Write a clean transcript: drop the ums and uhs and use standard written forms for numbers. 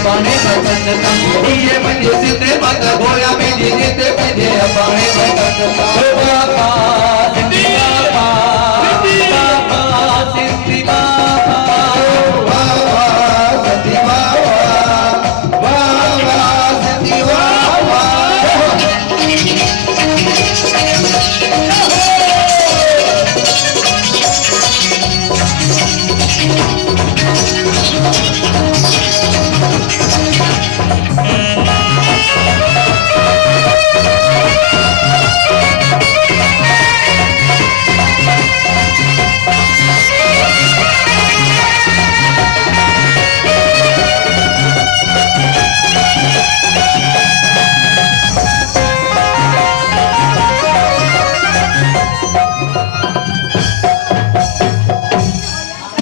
अबाणे बसंत ये म्हणजे सीते माता गोळ्या मेली जिथे पाहिजे अबाणे बसंत बाबा